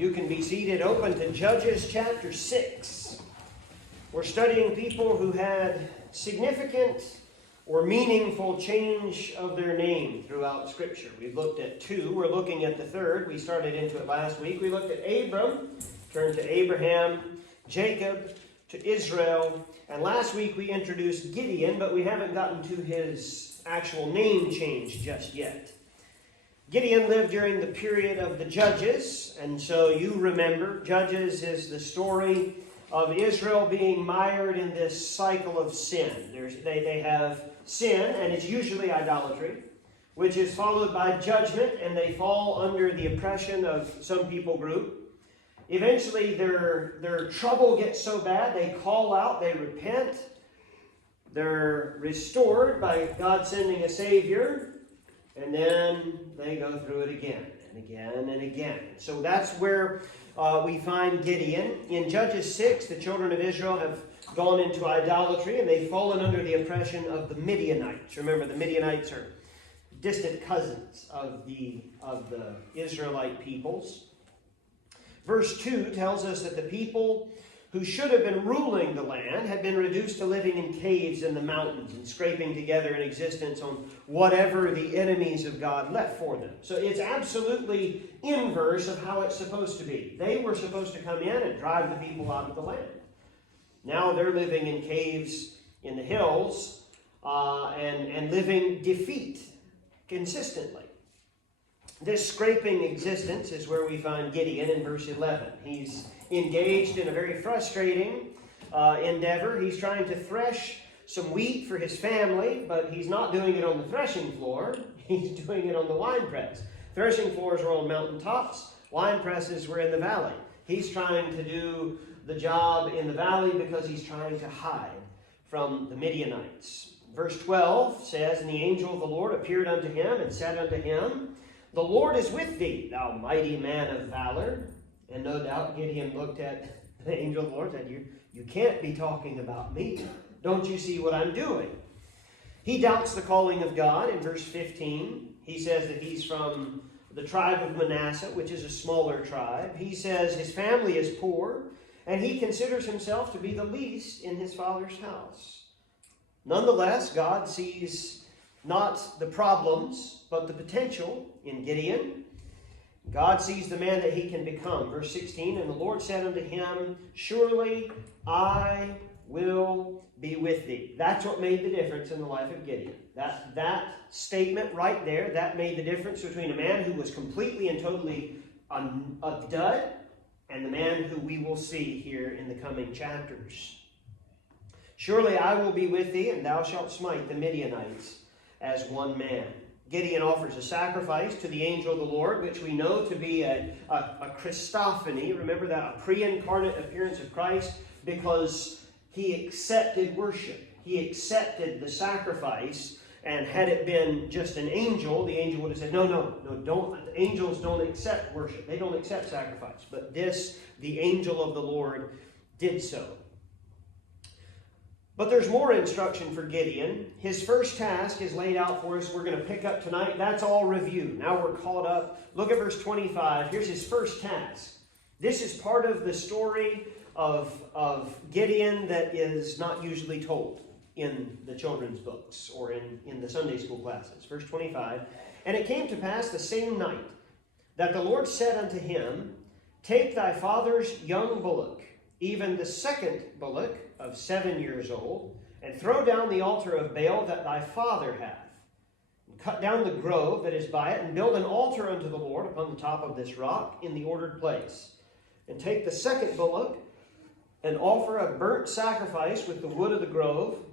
You can be seated. Open to Judges chapter 6. We're studying people who had significant or meaningful change of their name throughout Scripture. We've looked at two. We're looking at the third. We started into it last week. We looked at Abram, turned to Abraham, Jacob, to Israel. And last week we introduced Gideon, but we haven't gotten to his actual name change just yet. Gideon lived during the period of the Judges, and so you remember, Judges is the story of Israel being mired in this cycle of sin. They have sin, and it's usually idolatry, which is followed by judgment, and they fall under the oppression of some people group. Eventually, their trouble gets so bad, they call out, they repent. They're restored by God sending a Savior. And then they go through it again and again and again. So that's where we find Gideon. In Judges 6, the children of Israel have gone into idolatry and they've fallen under the oppression of the Midianites. Remember, the Midianites are distant cousins of the Israelite peoples. Verse 2 tells us that the people who should have been ruling the land had been reduced to living in caves in the mountains and scraping together an existence on whatever the enemies of God left for them. So it's absolutely inverse of how it's supposed to be. They were supposed to come in and drive the people out of the land. Now they're living in caves in the hills and living defeat consistently. This scraping existence is where we find Gideon in verse 11. He's engaged in a very frustrating endeavor. He's trying to thresh some wheat for his family, but he's not doing it on the threshing floor. He's doing it on the wine press. Threshing floors are on mountaintops. Wine presses were in the valley. He's trying to do the job in the valley because he's trying to hide from the Midianites. Verse 12 says, "And the angel of the Lord appeared unto him and said unto him, The Lord is with thee, thou mighty man of valor." And no doubt Gideon looked at the angel of the Lord and said, you can't be talking about me. Don't you see what I'm doing? He doubts the calling of God in verse 15. He says that he's from the tribe of Manasseh, which is a smaller tribe. He says his family is poor, and he considers himself to be the least in his father's house. Nonetheless, God sees not the problems, but the potential in Gideon. God sees the man that he can become. Verse 16, "And the Lord said unto him, Surely I will be with thee." That's what made the difference in the life of Gideon. That statement right there, that made the difference between a man who was completely and totally a dud and the man who we will see here in the coming chapters. "Surely I will be with thee, and thou shalt smite the Midianites as one man." Gideon offers a sacrifice to the angel of the Lord, which we know to be a Christophany. Remember that, a pre-incarnate appearance of Christ, because he accepted worship. He accepted the sacrifice, and had it been just an angel, the angel would have said, no, don't. Angels don't accept worship. They don't accept sacrifice. But this, the angel of the Lord, did so. But there's more instruction for Gideon. His first task is laid out for us. We're going to pick up tonight. That's all review. Now we're caught up. Look at verse 25. Here's his first task. This is part of the story of Gideon that is not usually told in the children's books or in the Sunday school classes. Verse 25. "And it came to pass the same night that the Lord said unto him, Take thy father's young bullock, even the second bullock of 7 years old, and throw down the altar of Baal that thy father hath. And cut down the grove that is by it, and build an altar unto the Lord upon the top of this rock in the ordered place. And take the second bullock, and offer a burnt sacrifice with the wood of the grove,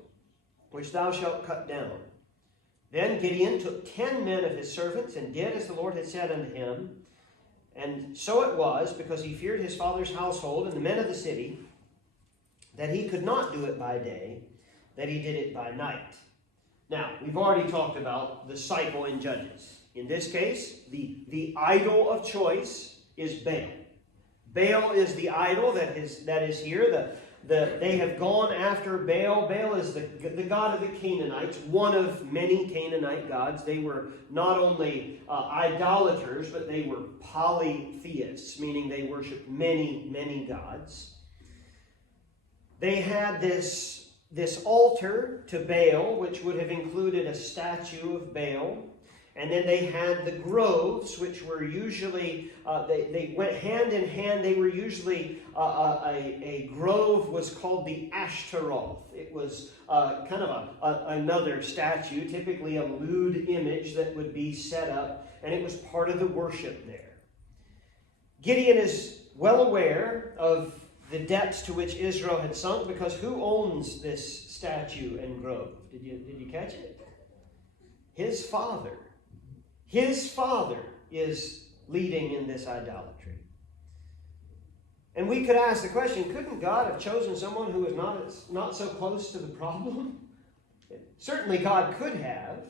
which thou shalt cut down. Then Gideon took 10 men of his servants, and did as the Lord had said unto him. And so it was, because he feared his father's household and the men of the city, that he could not do it by day, that he did it by night." Now, we've already talked about the cycle in Judges. In this case, the idol of choice is Baal. Baal is the idol that is here. they have gone after Baal. Baal is the god of the Canaanites, one of many Canaanite gods. They were not only idolaters, but they were polytheists, meaning they worshipped many, many gods. They had this altar to Baal, which would have included a statue of Baal. And then they had the groves, which were usually, they went hand in hand. They were usually, a grove was called the Ashtaroth. It was kind of another statue, typically a lewd image that would be set up. And it was part of the worship there. Gideon is well aware of the depths to which Israel had sunk, because who owns this statue and grove? Did you catch it? His father. His father is leading in this idolatry. And we could ask the question, couldn't God have chosen someone who was not so close to the problem? Certainly God could have.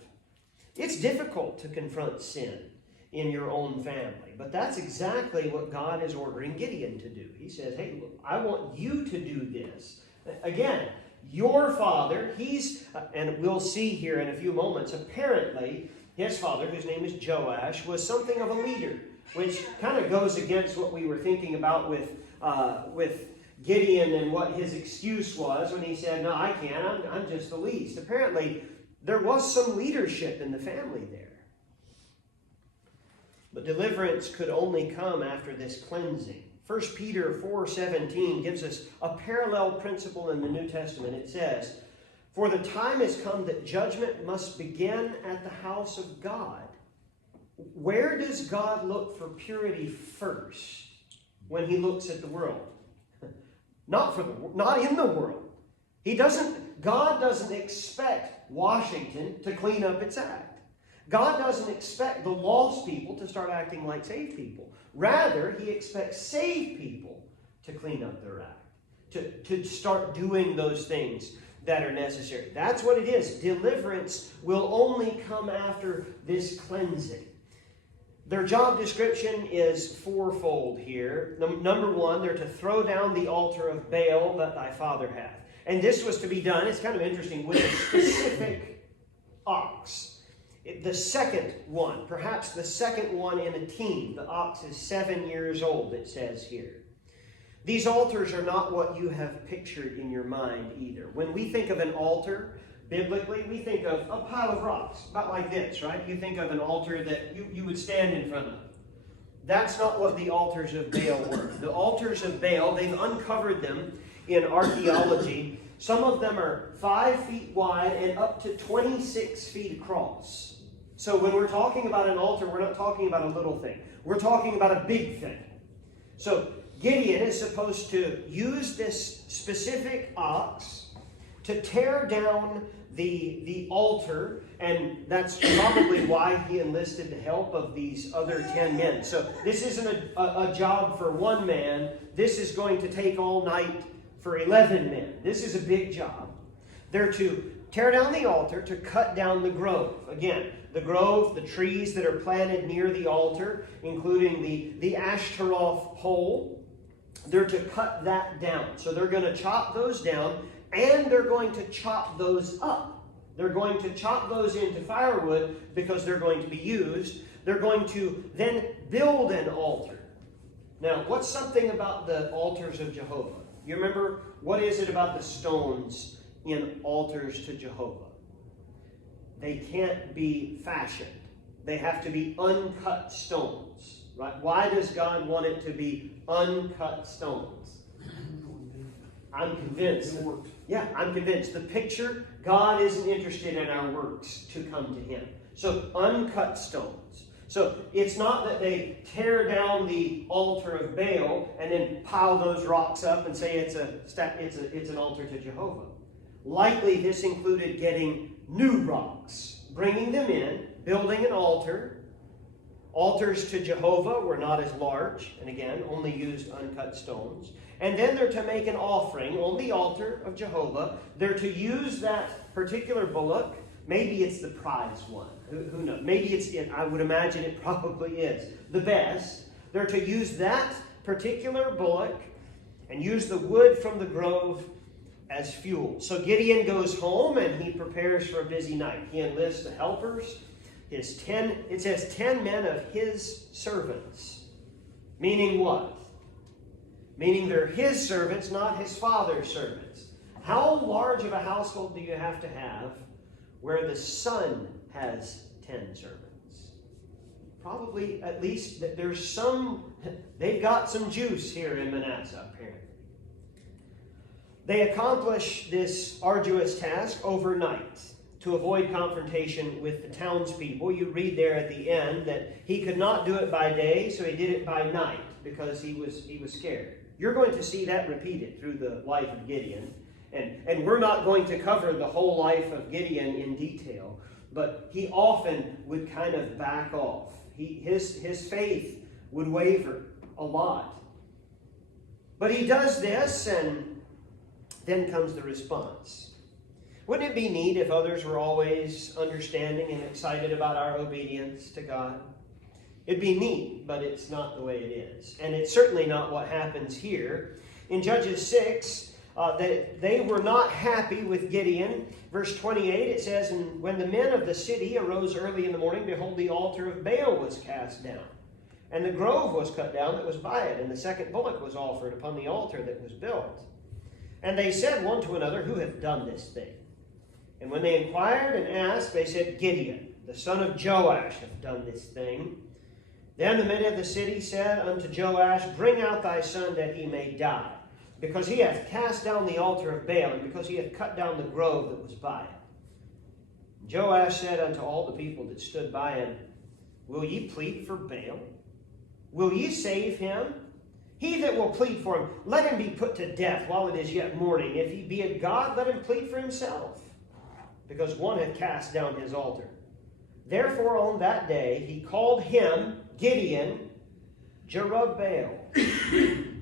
It's difficult to confront sin in your own family, but that's exactly what God is ordering Gideon to do. He says, hey, look, I want you to do this. Again, your father, and we'll see here in a few moments, apparently his father, whose name is Joash, was something of a leader, which kind of goes against what we were thinking about with Gideon and what his excuse was when he said, no, I can't, I'm just the least. Apparently, there was some leadership in the family there. But deliverance could only come after this cleansing. 1 Peter 4:17 gives us a parallel principle in the New Testament. It says, for the time has come that judgment must begin at the house of God. Where does God look for purity first when he looks at the world? Not in the world. God doesn't expect Washington to clean up its act. God doesn't expect the lost people to start acting like saved people. Rather, he expects saved people to clean up their act, to start doing those things that are necessary. That's what it is. Deliverance will only come after this cleansing. Their job description is fourfold here. Number one, they're to throw down the altar of Baal that thy father hath. And this was to be done, it's kind of interesting, with a specific ox. The second one, perhaps the second one in a team. The ox is 7 years old, it says here. These altars are not what you have pictured in your mind either. When we think of an altar, biblically, we think of a pile of rocks, about like this, right? You think of an altar that you would stand in front of. That's not what the altars of Baal were. The altars of Baal, they've uncovered them in archaeology. Some of them are 5 feet wide and up to 26 feet across. So when we're talking about an altar, we're not talking about a little thing. We're talking about a big thing. So Gideon is supposed to use this specific ox to tear down the altar, and that's probably why he enlisted the help of these other 10 men. So this isn't a job for one man. This is going to take all night for 11 men. This is a big job. They're to tear down the altar, to cut down the grove. Again, the grove, the trees that are planted near the altar, including the Ashtaroth pole, they're to cut that down. So they're going to chop those down, and they're going to chop those up. They're going to chop those into firewood because they're going to be used. They're going to then build an altar. Now, what's something about the altars of Jehovah? You remember, what is it about the stones in altars to Jehovah? They can't be fashioned. They have to be uncut stones. Right? Why does God want it to be uncut stones? I'm convinced. I'm convinced. The picture, God isn't interested in our works to come to him. So uncut stones. So it's not that they tear down the altar of Baal and then pile those rocks up and say it's an altar to Jehovah. Likely this included getting new rocks, bringing them in, building an altar. Altars to Jehovah were not as large, and again, only used uncut stones. And then they're to make an offering on the altar of Jehovah. They're to use that particular bullock. Maybe it's the prize one. Who knows? Maybe I would imagine it probably is the best. They're to use that particular bullock, and use the wood from the grove as fuel. So Gideon goes home and he prepares for a busy night. He enlists the helpers, it says 10 men of his servants. Meaning what? Meaning they're his servants, not his father's servants. How large of a household do you have to have where the son has 10 servants? Probably at least they've got some juice here in Manasseh, apparently. They accomplish this arduous task overnight to avoid confrontation with the townspeople. You read there at the end that he could not do it by day, so he did it by night because he was scared. You're going to see that repeated through the life of Gideon. And we're not going to cover the whole life of Gideon in detail, but he often would kind of back off. His faith would waver a lot. But he does this, and then comes the response. Wouldn't it be neat if others were always understanding and excited about our obedience to God? It'd be neat, but it's not the way it is. And it's certainly not what happens here. In Judges 6, they were not happy with Gideon. Verse 28, it says, "And when the men of the city arose early in the morning, behold, the altar of Baal was cast down, and the grove was cut down that was by it, and the second bullock was offered upon the altar that was built. And they said one to another, Who hath done this thing? And when they inquired and asked, they said, Gideon, the son of Joash, hath done this thing. Then the men of the city said unto Joash, Bring out thy son that he may die, because he hath cast down the altar of Baal, and because he hath cut down the grove that was by it. Joash said unto all the people that stood by him, Will ye plead for Baal? Will ye save him? He that will plead for him, let him be put to death while it is yet morning. If he be a god, let him plead for himself, because one hath cast down his altar. Therefore on that day he called him, Gideon, Jerubbaal,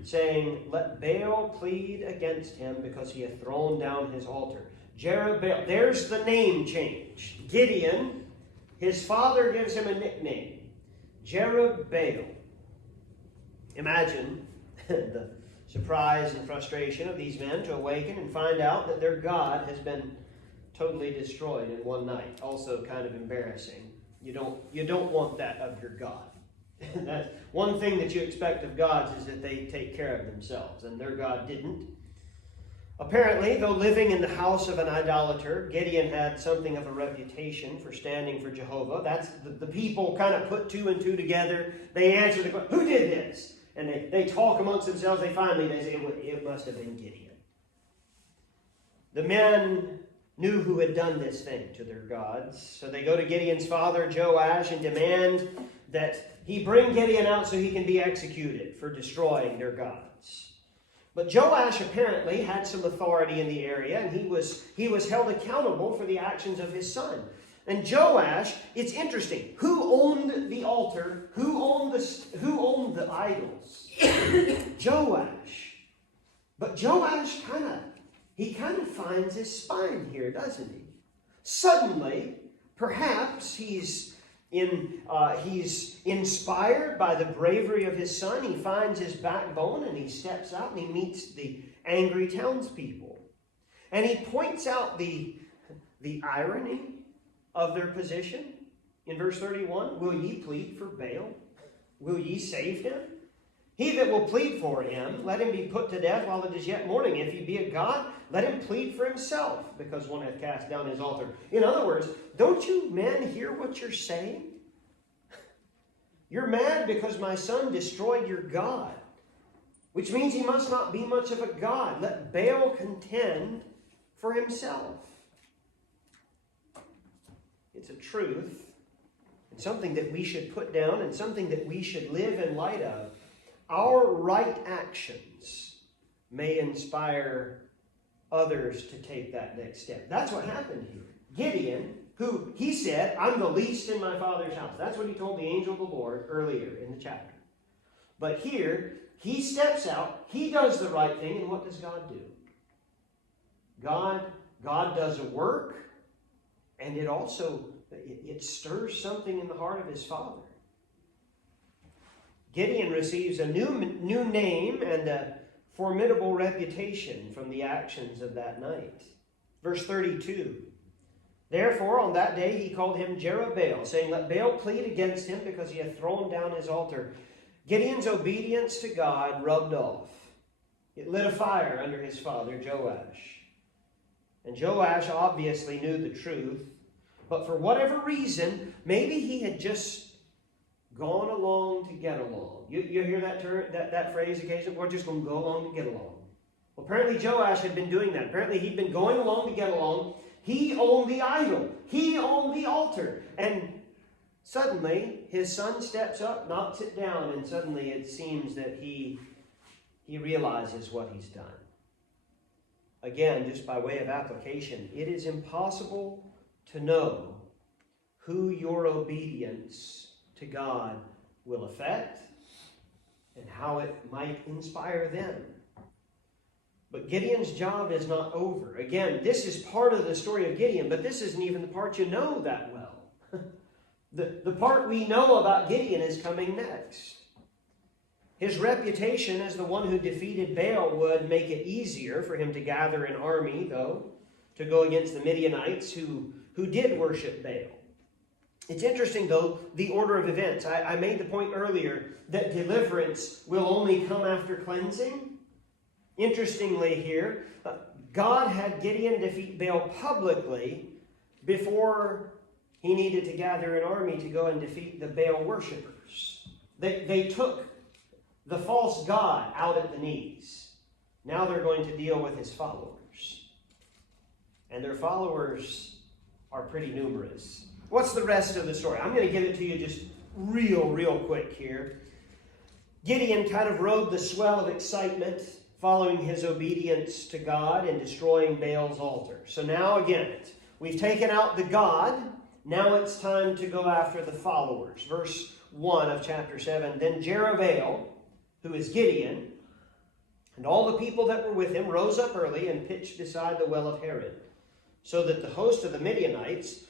saying, Let Baal plead against him, because he hath thrown down his altar. Jerubbaal, there's the name change. Gideon, his father gives him a nickname, Jerubbaal. Imagine the surprise and frustration of these men to awaken and find out that their God has been totally destroyed in one night. Also kind of embarrassing. You don't want that of your God. That's one thing that you expect of gods, is that they take care of themselves, and their God didn't. Apparently, though living in the house of an idolater, Gideon had something of a reputation for standing for Jehovah. That's the people kind of put two and two together. They answer the question, Who did this? And they talk amongst themselves. They say, it must have been Gideon. The men knew who had done this thing to their gods. So they go to Gideon's father, Joash, and demand that he bring Gideon out so he can be executed for destroying their gods. But Joash apparently had some authority in the area, and he was held accountable for the actions of his son. And Joash, it's interesting. Who owned the altar? Who owned the idols? Joash. But Joash kind of finds his spine here, doesn't he? Suddenly, perhaps he's inspired by the bravery of his son. He finds his backbone and he steps out and he meets the angry townspeople. And he points out the irony of their position. In verse 31, Will ye plead for Baal? Will ye save him? He that will plead for him, let him be put to death while it is yet morning. If he be a god, let him plead for himself, because one hath cast down his altar. In other words, don't you men hear what you're saying? You're mad because my son destroyed your God, which means he must not be much of a god. Let Baal contend for himself. It's a truth, and something that we should put down, and something that we should live in light of. Our right actions may inspire others to take that next step. That's what happened here. Gideon, who he said, I'm the least in my father's house. That's what he told the angel of the Lord earlier in the chapter. But here, he steps out, he does the right thing, and what does God do? God does a work, and it stirs something in the heart of his father. Gideon receives a new name and a formidable reputation from the actions of that night. Verse 32. Therefore, on that day he called him Jerubbaal, saying, Let Baal plead against him, because he hath thrown down his altar. Gideon's obedience to God rubbed off. It lit a fire under his father, Joash. And Joash obviously knew the truth, but for whatever reason, maybe he had just gone along to get along. You hear that phrase occasionally? We're just going to go along to get along. Well, apparently Joash had been doing that. Apparently he'd been going along to get along. He owned the idol. He owned the altar. And suddenly his son steps up, knocks it down, and suddenly it seems that he realizes what he's done. Again, just by way of application, it is impossible to know who your obedience to God will affect and how it might inspire them. But Gideon's job is not over. Again, this is part of the story of Gideon, but this isn't even the part you know that well. The part we know about Gideon is coming next. His reputation as the one who defeated Baal would make it easier for him to gather an army, though, to go against the Midianites who did worship Baal. It's interesting, though, the order of events. I made the point earlier that deliverance will only come after cleansing. Interestingly here, God had Gideon defeat Baal publicly before he needed to gather an army to go and defeat the Baal worshippers. They took the false god out at the knees. Now they're going to deal with his followers. And their followers are pretty numerous. What's the rest of the story? I'm going to give it to you just real quick here. Gideon kind of rode the swell of excitement following his obedience to God and destroying Baal's altar. So now again, we've taken out the god. Now it's time to go after the followers. Verse 1 of chapter 7. Then Jerubbaal, who is Gideon, and all the people that were with him rose up early and pitched beside the well of Harod, so that the host of the Midianites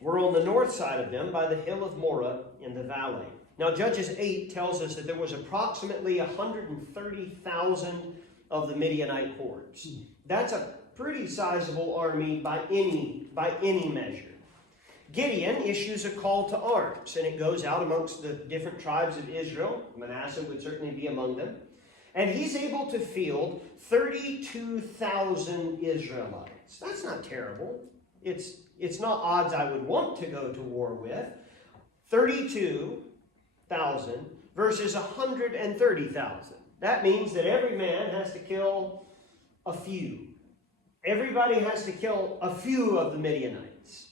were on the north side of them by the hill of Moreh in the valley. Now Judges 8 tells us that there was approximately 130,000 of the Midianite hordes. That's a pretty sizable army by any measure. Gideon issues a call to arms, and it goes out amongst the different tribes of Israel. Manasseh would certainly be among them. And he's able to field 32,000 Israelites. That's not terrible. It's not odds I would want to go to war with. 32,000 versus 130,000. That means that every man has to kill a few. Everybody has to kill a few of the Midianites.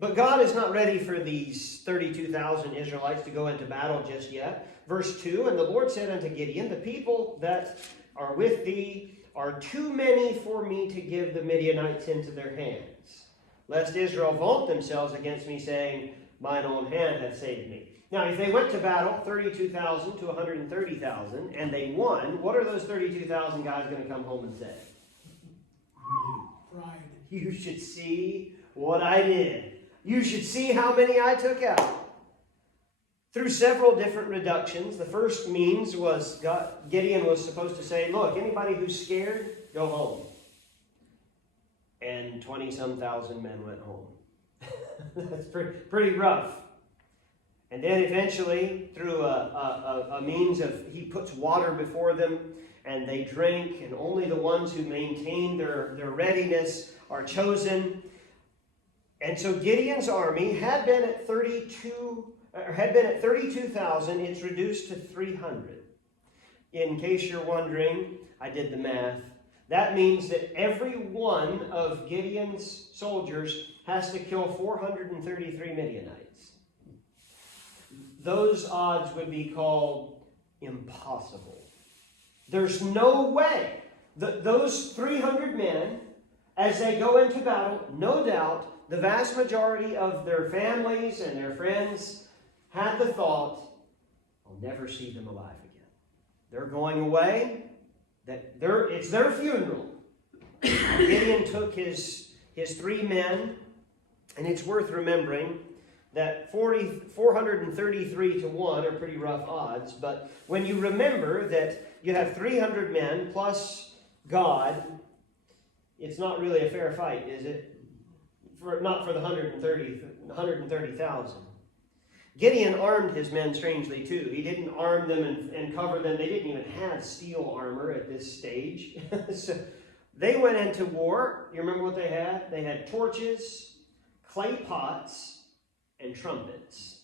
But God is not ready for these 32,000 Israelites to go into battle just yet. Verse 2, And the Lord said unto Gideon, The people that are with thee are too many for me to give the Midianites into their hands, lest Israel vaunt themselves against me, saying, Mine own hand hath saved me. Now, if they went to battle, 32,000 to 130,000, and they won, what are those 32,000 guys going to come home and say? Pride. You should see what I did. You should see how many I took out. Through several different reductions, the first means was Gideon was supposed to say, look, anybody who's scared, go home. And 20-some thousand men went home. That's pretty rough. And then eventually, through a means of, he puts water before them, and they drink, and only the ones who maintain their readiness are chosen. And so Gideon's army had been at 32,000. It's reduced to 300. In case you're wondering, I did the math. That means that every one of Gideon's soldiers has to kill 433 Midianites. Those odds would be called impossible. There's no way that those 300 men, as they go into battle, no doubt, the vast majority of their families and their friends had the thought, I'll never see them alive again. They're going away. It's their funeral. Gideon took his 3 men, and it's worth remembering that 433 to 1 are pretty rough odds, but when you remember that you have 300 men plus God, it's not really a fair fight, is it? Not for the 130,000. Gideon armed his men strangely too. He didn't arm them and cover them. They didn't even have steel armor at this stage. So they went into war. You remember what they had? They had torches, clay pots, and trumpets.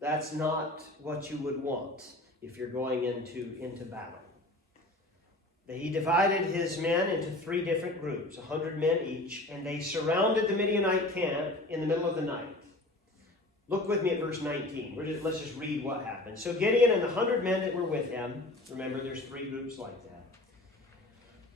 That's not what you would want if you're going into battle. He divided his men into 3 different groups, 100 men each, and they surrounded the Midianite camp in the middle of the night. Look with me at verse 19. Let's just read what happened. So Gideon and the 100 men that were with him, remember there's 3 groups like that,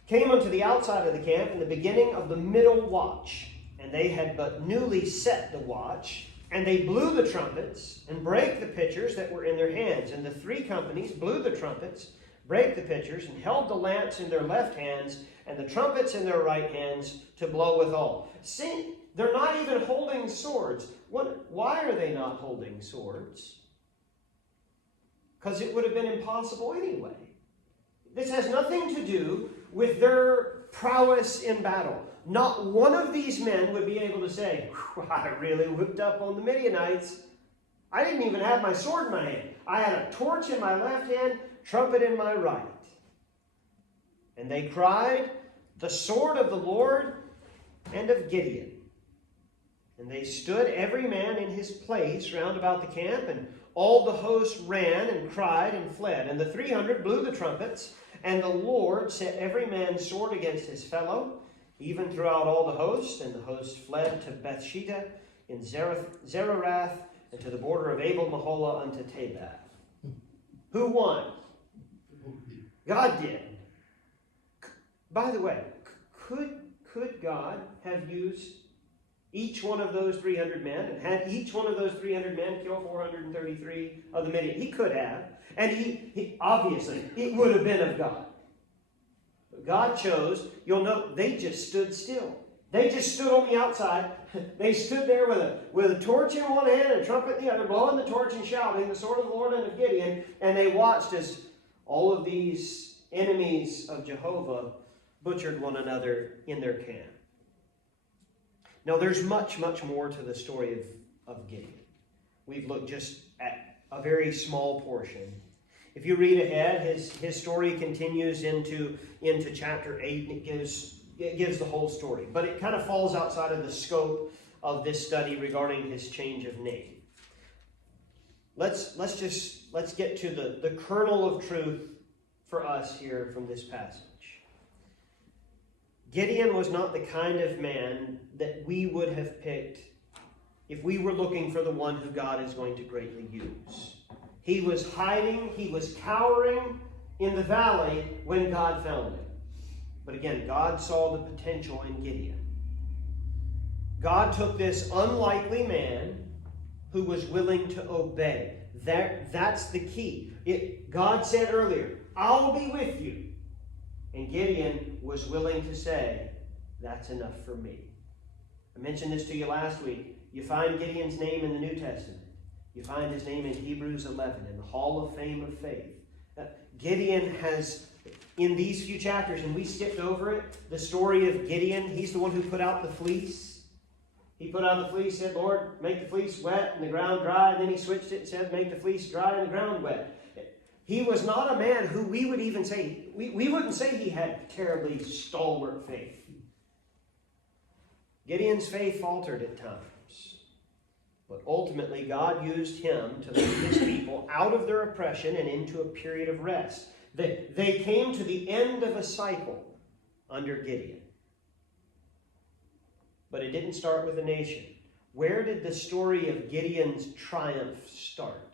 came unto the outside of the camp in the beginning of the middle watch, and they had but newly set the watch, and they blew the trumpets and brake the pitchers that were in their hands. And the 3 companies blew the trumpets, brake the pitchers, and held the lamps in their left hands, and the trumpets in their right hands to blow withal. See, they're not even holding swords. Why are they not holding swords? Because it would have been impossible anyway. This has nothing to do with their prowess in battle. Not one of these men would be able to say, I really whipped up on the Midianites. I didn't even have my sword in my hand. I had a torch in my left hand, trumpet in my right. And they cried, the sword of the Lord and of Gideon. And they stood every man in his place round about the camp, and all the host ran and cried and fled. And the 300 blew the trumpets, and the Lord set every man's sword against his fellow, even throughout all the host. And the host fled to Bethshita in Zererath, and to the border of Abel-Meholah unto Tabath. Who won? God did. By the way, could God have used each one of those 300 men and had each one of those 300 men kill 433 of the Midian? He could have. And he obviously, it would have been of God. But God chose, you'll note, they just stood still. They just stood on the outside. They stood there with a torch in one hand and a trumpet in the other, blowing the torch and shouting, the sword of the Lord and of Gideon. And they watched as all of these enemies of Jehovah butchered one another in their camp. Now, there's much, much more to the story of Gideon. We've looked just at a very small portion. If you read ahead, his story continues into chapter 8, and it gives the whole story. But it kind of falls outside of the scope of this study regarding his change of name. Let's get to the kernel of truth for us here from this passage. Gideon was not the kind of man that we would have picked if we were looking for the one who God is going to greatly use. He was hiding, he was cowering in the valley when God found him. But again, God saw the potential in Gideon. God took this unlikely man who was willing to obey. That's the key. God said earlier, I'll be with you. And Gideon was willing to say, that's enough for me. I mentioned this to you last week. You find Gideon's name in the New Testament. You find his name in Hebrews 11, in the Hall of Fame of Faith. Gideon has, in these few chapters, and we skipped over it, the story of Gideon. He's the one who put out the fleece. He put out the fleece, said, Lord, make the fleece wet and the ground dry. And then he switched it and said, make the fleece dry and the ground wet. He was not a man who we would even say, we wouldn't say he had terribly stalwart faith. Gideon's faith faltered at times. But ultimately, God used him to lead his people out of their oppression and into a period of rest. They came to the end of a cycle under Gideon. But it didn't start with a nation. Where did the story of Gideon's triumph start?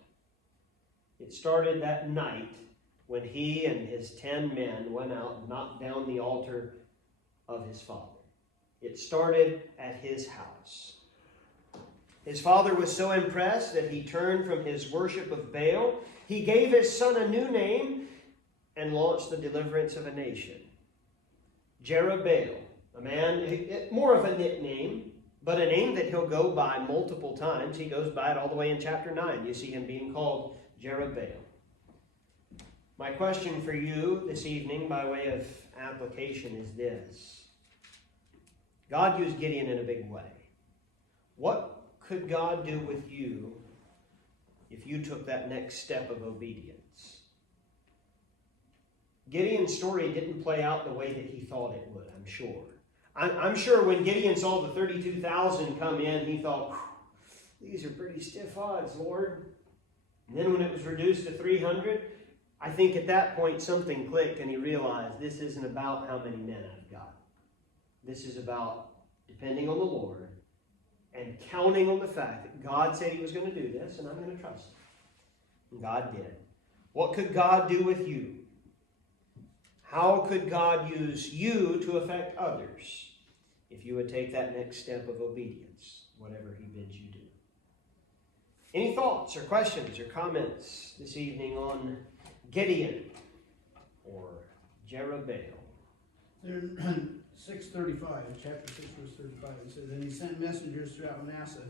It started that night when he and his 10 men went out and knocked down the altar of his father. It started at his house. His father was so impressed that he turned from his worship of Baal. He gave his son a new name and launched the deliverance of a nation. Jerubbaal, a man, more of a nickname, but a name that he'll go by multiple times. He goes by it all the way in chapter 9. You see him being called Jerubbaal. My question for you this evening by way of application is this. God used Gideon in a big way. What could God do with you if you took that next step of obedience? Gideon's story didn't play out the way that he thought it would, I'm sure. I'm sure when Gideon saw the 32,000 come in, he thought, these are pretty stiff odds, Lord. And then when it was reduced to 300, I think at that point something clicked and he realized this isn't about how many men I've got. This is about depending on the Lord and counting on the fact that God said he was going to do this and I'm going to trust him. And God did. What could God do with you? How could God use you to affect others if you would take that next step of obedience, whatever he bids you do? Any thoughts or questions or comments this evening on Gideon or Jerubbaal? There in 6:35, chapter 6, verse 35, it says, and he sent messengers throughout Manasseh,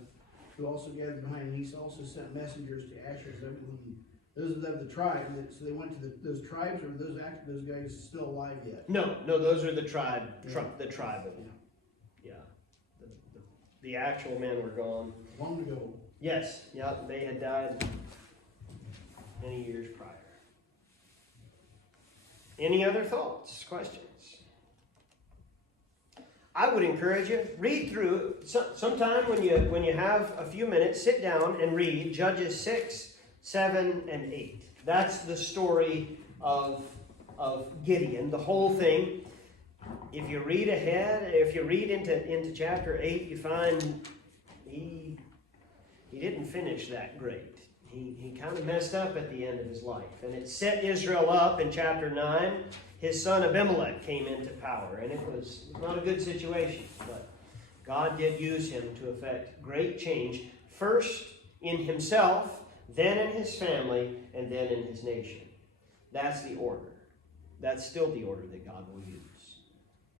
who also gathered behind him. He also sent messengers to Asher, Zebulun. Those of the tribe, so they went to those tribes, or were those guys still alive yet? No, those are the tribe, the tribe of them. Yeah. The actual men were gone. Long ago. Yes, yeah, they had died many years prior. Any other thoughts, questions? I would encourage you, read through, sometime when you have a few minutes, sit down and read Judges 6, 7, and 8. That's the story of Gideon, the whole thing. If you read ahead, if you read into chapter 8, you find he didn't finish that great. He kind of messed up at the end of his life. And it set Israel up in chapter 9. His son Abimelech came into power, and it was not a good situation. But God did use him to effect great change, first in himself, then in his family, and then in his nation. That's the order. That's still the order that God will